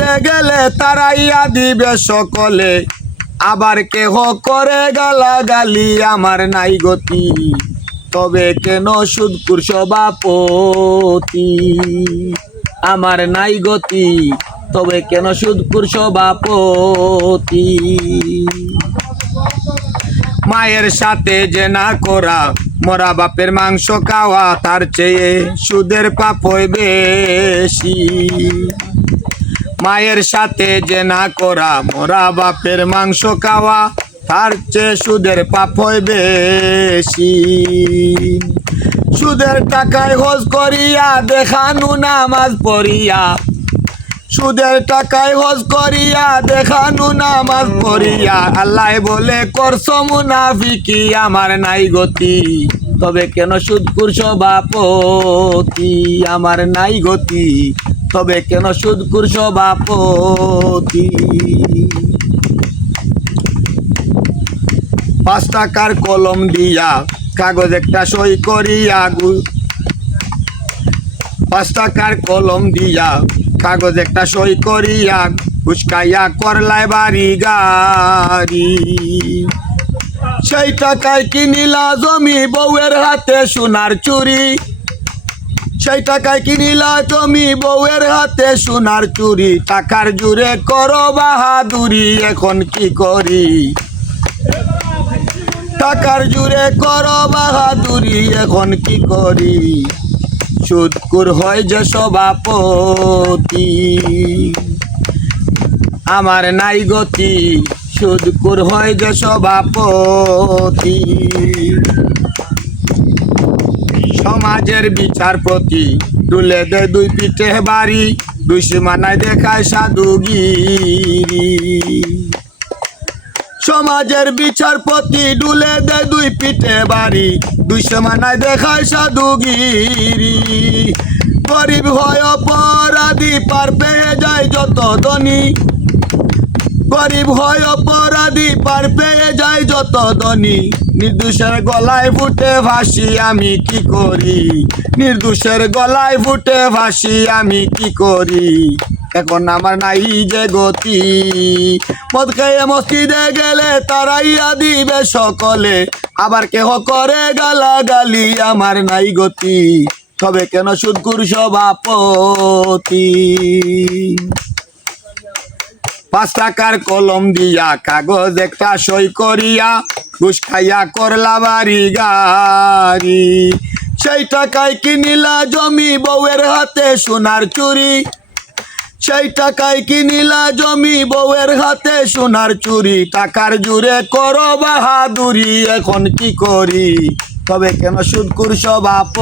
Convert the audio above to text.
মসজিদে গেলে তারাইয়া দিবে সকলে। আবার কেহ করে গালাগালি আমার নাই গতি। তবে কেন সুদকুর সভাপতি? আমার নাই গতি, তবে কেন সুদকুর সভাপতি? মায়ের সাথে যে না করা, মরা বাপের মাংস খাওয়া তার চেয়ে সুদের পাপ বেশি। মায়ের সাথে যে না করা, মরা বাপের মাংস খাওয়া, তার চেয়ে সুদের পাপ হয় বেশি। সুদের টাকায় হোজ করিয়া দেখানু নামাজ পড়িয়া। সুদের টাকায় হোজ করিয়া দেখানু নামাজ পড়িয়া। আল্লাহ বলে, করছ মুনাফিকি, আমার নাই গতি। তবে কেন সুদ সুদকুর সভাপতি? আমার নাই গতি। তবে কেন সুদকুর সভাপতি? পাঁচ টাকার কলম দিয়া কাগজ একটা সই করিয়া গু- পাঁচ টাকার কলম দিয়া কাগজ একটা সই করিয়া উস্কাইয়া করলাই বাড়ি গাড়ি। সেই টাকায় কিনিলা জমি বউয়ের হাতে সোনার চুরি। সেই টাকায় কিনিলা তুমি বউয়ের হাতে সোনার চুরি। টাকার জুড়ে করো বাহাদুরি, এখন কি করি? টাকার জুড়ে করো বাহাদুরি, এখন কি করি? সুদকুর হয় যে সভাপতি। আমার নাই গতি সুদকুর হয় যে সভাপতি। সমাজের বিচারপতি। দুলে দে দুই পিঠে বাড়ি, দুই সীমানায় দেখায় সাধুগিরি। সমাজের বিচারপতি ডুলে দে দুই পিঠে বাড়ি, দুই সমানায় দেখায় সাধুগিরি। গরিব হয় অপরাধী, পার পেয়ে যায় যত ধনী। গরিব হয় অপরাধী, পার পেয়ে যায় যত ধনী। নির্দোষের গলায় ফুটে ভাসি আমি কি করি? নির্দোষের গলায় ফুটে ভাসি আমি কি করি? এখন আমার নাই যে গতি। মদ খেয়ে মসজিদে গেলে তারাইয়া দিবে সকলে। আবার কেহ করে গালাগালি, আমার নাই গতি। তবে কেন সুদকুর সভাপতি? পাঁচ টাকার কলম দিয়া কাগজ একটা সই করিয়া, ঘুষ খাইয়া করলা বাড়ি গাড়ি। সেই টাকায় কিনিলা জমি বউয়ের হাতে সোনার চুরি? সেই টাকায় কিনিলা জমি বউয়ের হাতে সোনার চুরি? টাকার জুড়ে করো বাহাদুরি, এখন কি করি? তবে কেন সুদকুর সভাপ